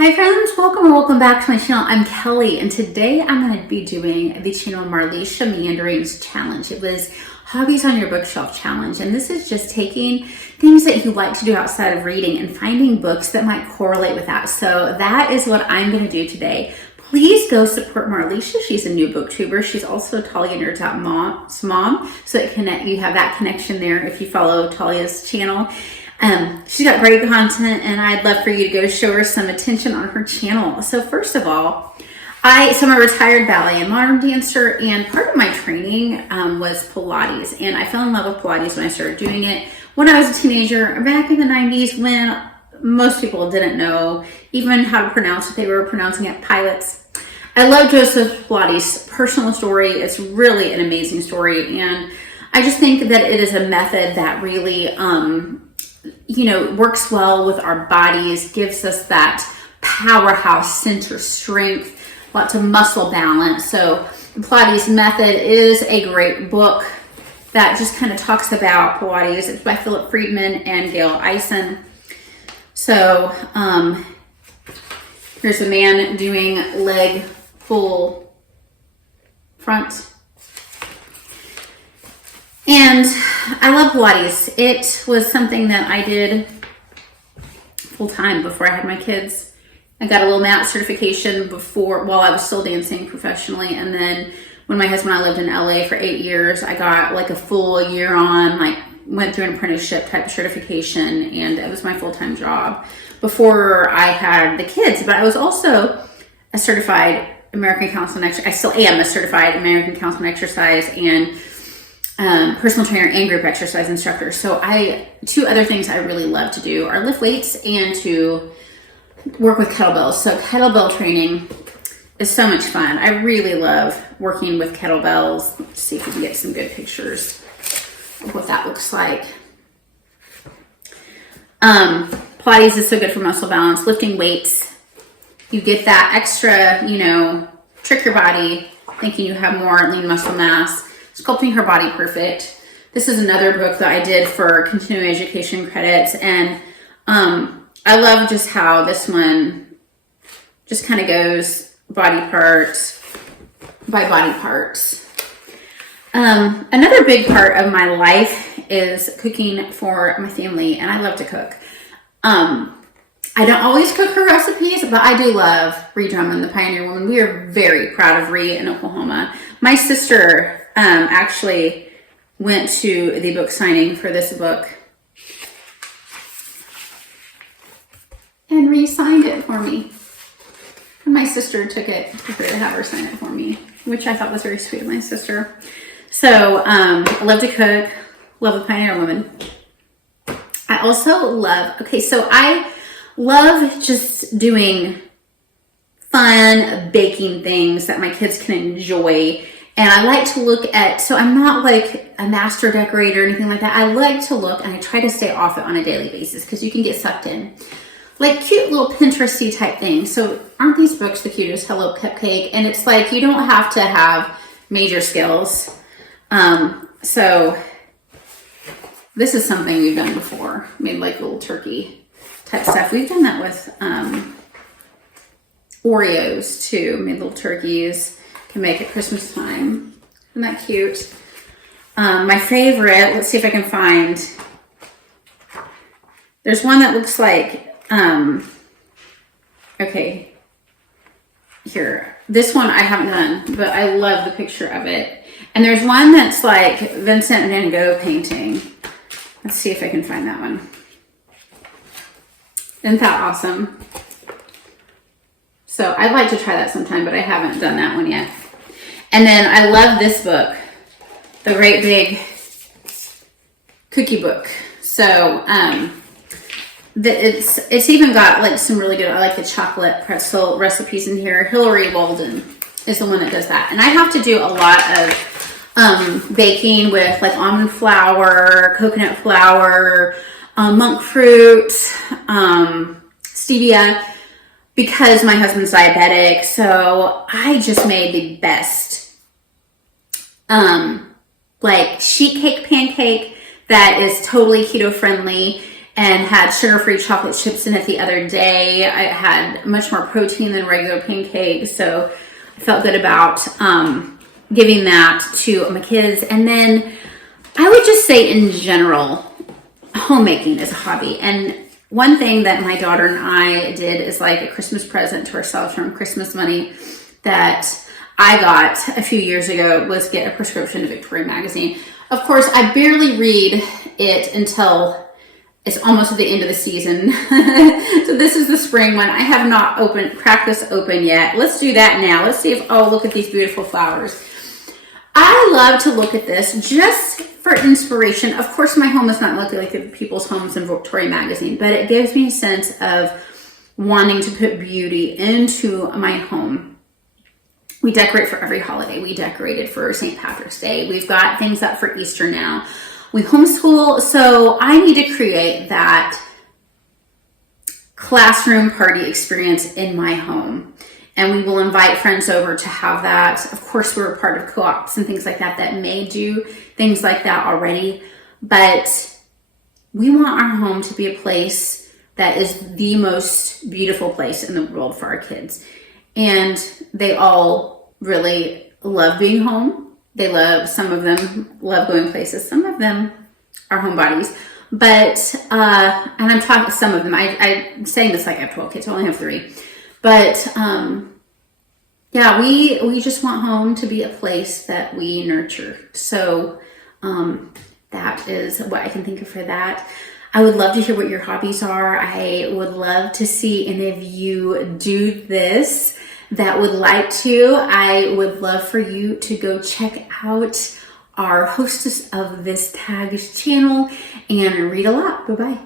Hi friends, welcome or welcome back to my channel. I'm Kelly and today I'm going to be doing the channel Marlisha Meanderings Challenge. It was Hobbies on Your Bookshelf Challenge, and this is just taking things that you like to do outside of reading and finding books that might correlate with that. So that is what I'm going to do today. Please go support Marlisha. She's a new booktuber. She's also Talia Nerds Out Mom's mom, so you have that connection there if you follow Talia's channel. She's got great content, and I'd love for you to go show her some attention on her channel. So first of all, I'm a retired ballet and modern dancer, and part of my training was Pilates, and I fell in love with Pilates when I started doing it when I was a teenager back in the 90s when most people didn't know even how to pronounce it. They were pronouncing it pilots. I love Joseph Pilates' personal story. It's really an amazing story, and I just think that it is a method that really works well with our bodies, gives us that powerhouse center strength, lots of muscle balance. So the Pilates method is a great book that just kind of talks about Pilates. It's by Philip Friedman and Gail Eisen. So here's a man doing leg full front. And I love Pilates. It was something that I did full time before I had my kids. I got a little mat certification while I was still dancing professionally. And then when my husband and I lived in LA for 8 years, I got like a full year on, went through an apprenticeship type of certification, and it was my full-time job before I had the kids. But I was also a certified American Council on Exercise. I still am a certified American Council on Exercise and personal trainer and group exercise instructor. So two other things I really love to do are lift weights and to work with kettlebells. So kettlebell training is so much fun. I really love working with kettlebells. Let's see if we can get some good pictures of what that looks like. Pilates is so good for muscle balance, lifting weights. You get that extra, trick your body thinking you have more lean muscle mass. Sculpting Her Body Perfect. This is another book that I did for continuing education credits, and I love just how this one just kind of goes body parts by body parts. Another big part of my life is cooking for my family, and I love to cook. I don't always cook her recipes, but I do love Ree Drummond, the Pioneer Woman. We are very proud of Ree in Oklahoma. My sister actually went to the book signing for this book and re-signed it for me. And my sister took it to have her sign it for me, which I thought was very sweet of my sister. So I love to cook, love the Pioneer Woman. I also love, I love just doing fun baking things that my kids can enjoy. And I like to look at, so I'm not like a master decorator or anything like that. I like to look, and I try to stay off it on a daily basis because you can get sucked in. Like cute little Pinteresty type things. So aren't these books the cutest? Hello Cupcake. And it's like, you don't have to have major skills. So this is something we've done before. Made like little turkey type stuff. We've done that with Oreos too. Made little turkeys. Can make it Christmas time. Isn't that cute? My favorite, let's see if I can find, there's one that looks like, okay, here. This one I haven't done, but I love the picture of it. And there's one that's like Vincent van Gogh painting. Let's see if I can find that one. Isn't that awesome? So I'd like to try that sometime, but I haven't done that one yet. And then I love this book, the Great Big Cookie Book. So it's even got like some really good, I like the chocolate pretzel recipes in here. Hillary Walden is the one that does that. And I have to do a lot of baking with like almond flour, coconut flour, monk fruit, stevia, because my husband's diabetic. So I just made the best like sheet cake pancake that is totally keto friendly and had sugar-free chocolate chips in it the other day. I had much more protein than regular pancakes, so I felt good about giving that to my kids. And then I would just say in general, homemaking is a hobby. And one thing that my daughter and I did is like a Christmas present to ourselves from Christmas money that I got a few years ago was get a prescription to Victoria magazine. Of course, I barely read it until it's almost at the end of the season. So this is the spring one. I have not cracked this open yet. Let's do that now. Let's see if, oh, look at these beautiful flowers. I love to look at this just for inspiration. Of course, my home is not looking like the people's homes in Victoria magazine, but it gives me a sense of wanting to put beauty into my home. We decorate for every holiday. We decorated for St. Patrick's Day. We've got things up for Easter now. We homeschool, so I need to create that classroom party experience in my home. And we will invite friends over to have that. Of course, we're a part of co-ops and things like that that may do things like that already. But we want our home to be a place that is the most beautiful place in the world for our kids. And they all really love being home. Some of them love going places. Some of them are homebodies. But, and I'm talking some of them, I'm saying this like I have 12 kids, I only have 3. But, yeah, we just want home to be a place that we nurture. So, that is what I can think of for that. I would love to hear what your hobbies are. I would love to see any of you do this that would like to. I would love for you to go check out our hostess of this tag's channel and read a lot. Bye-bye.